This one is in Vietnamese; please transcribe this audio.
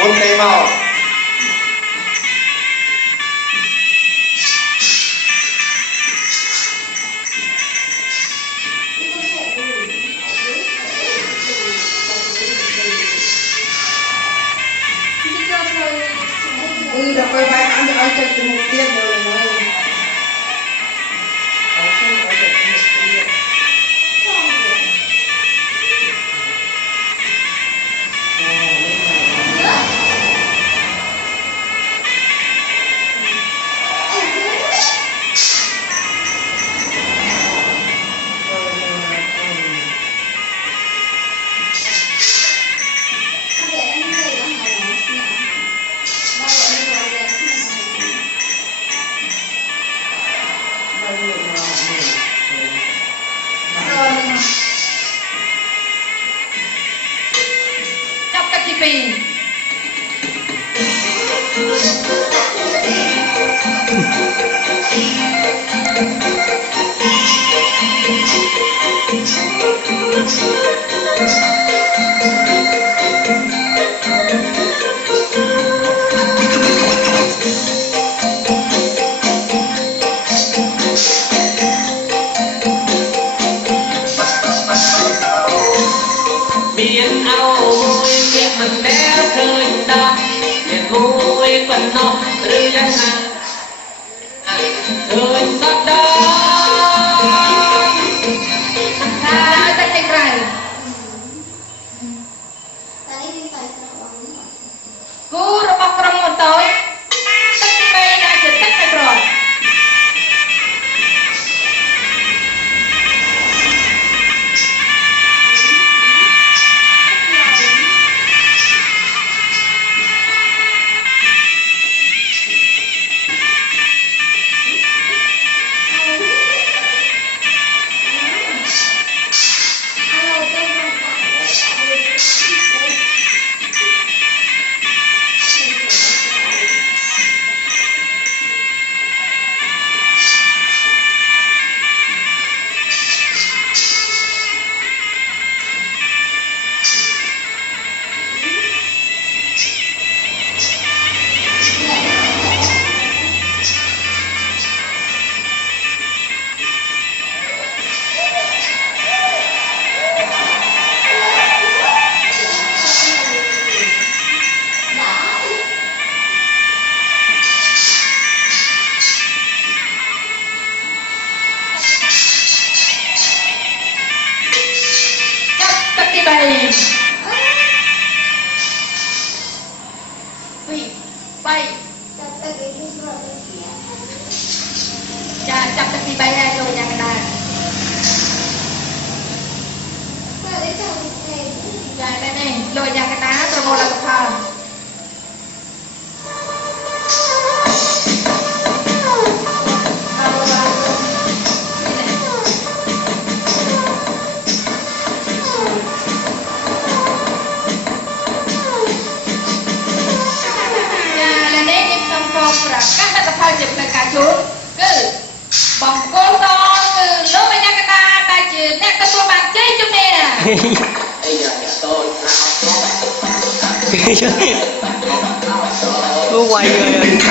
Ôn tay màu. Udah quay ăn ăn chân từ một tiên rồi này. biển áo biết mình đeo khơi ta biển vui quần nó rơi lên hàng khơi sắt đá Hãy subscribe cho kênh Ghiền Mì Gõ để không bỏ lỡ những video hấp dẫn. Bay chặt tất đi bay ra rồi nhà người ta đây này rồi nhà người ta rồi một lần thờ các đặc phật chụp về cả chú cứ bỏng cô to cứ lúc mà nhà ta ta chỉ nét ta tua bàn chơi chút nè bây giờ nhà tôi quay rồi